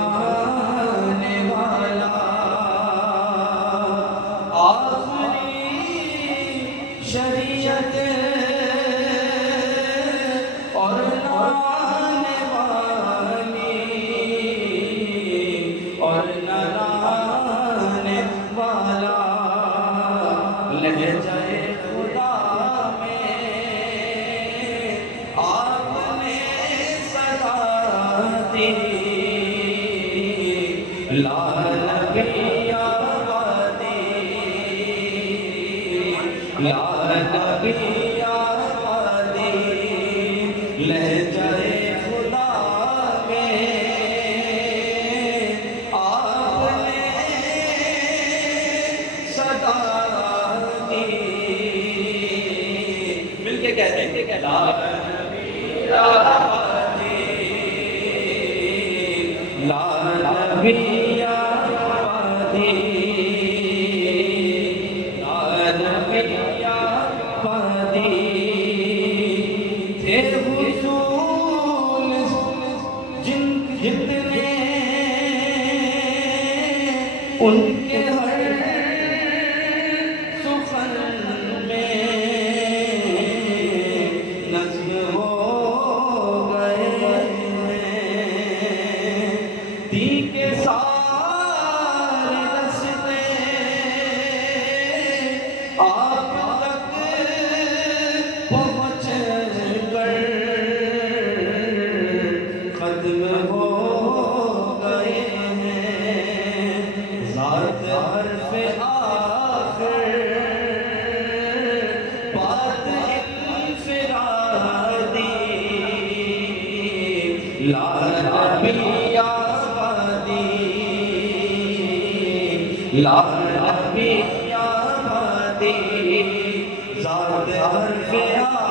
جگمگانے والا آخری شریعت اور لانے والی اور لانے والا لہجہ خدا میں آپ نے صدا دی لا نبی آبادی لا نبی آبادی لہجہ خدا میں آپ نے صدا دی مل کے کہتے ہیں کہ لا نبی آبادی لا نبی جتنے ان کے ہر سخن میں نظم ہو گئے ہیں دی کے سارے رستے آپ تک پہنچ کر ختم ہو گئے ہیں ذات حرف آخر بات انفرادی لا نبی آبادی لا نبی آبادی ذات حرف آخر